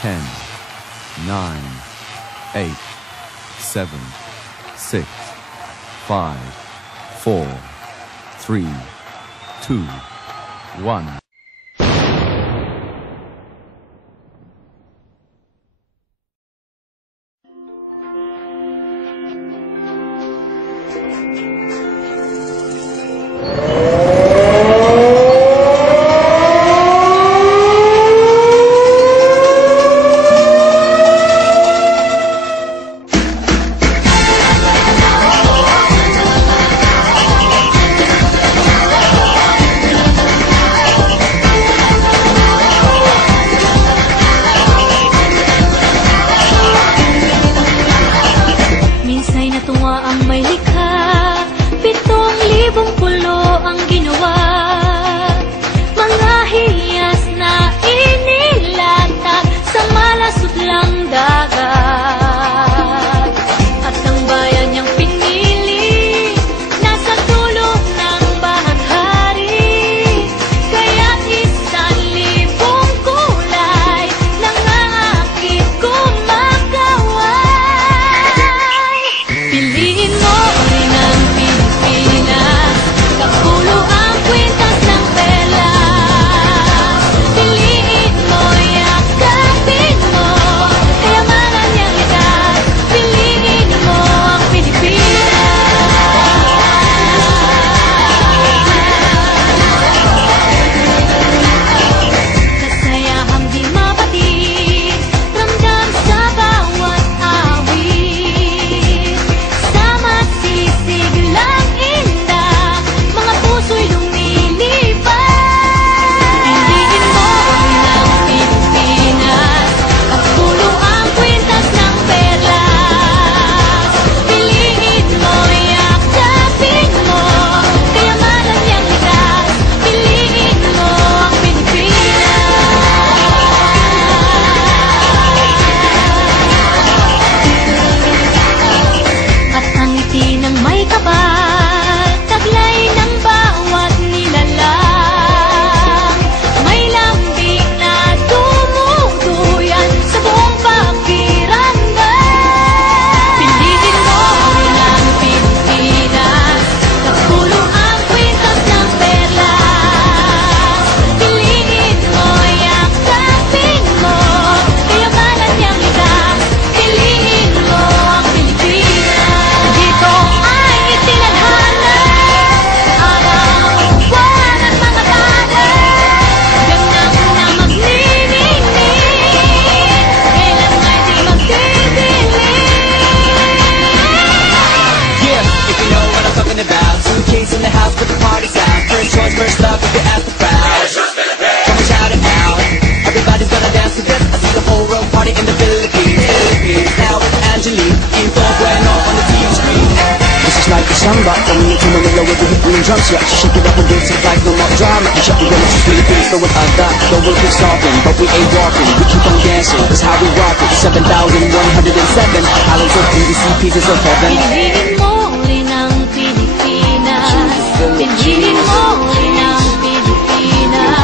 10, 9, 8, 7, 6, 5, 4, 3, 2, 1. Samba, coming into Manila with the hip and drums. Yeah, shake it up and dance it like no more drama. And shut the doors to Philippines, throw it out that. The world keeps talking, but we ain't walking. We keep on dancing, that's how we rock it. 7,107 islands of PVC, pieces of heaven. Piliin mo rin ang Pilipinas. Piliin mo rin ang Pilipinas.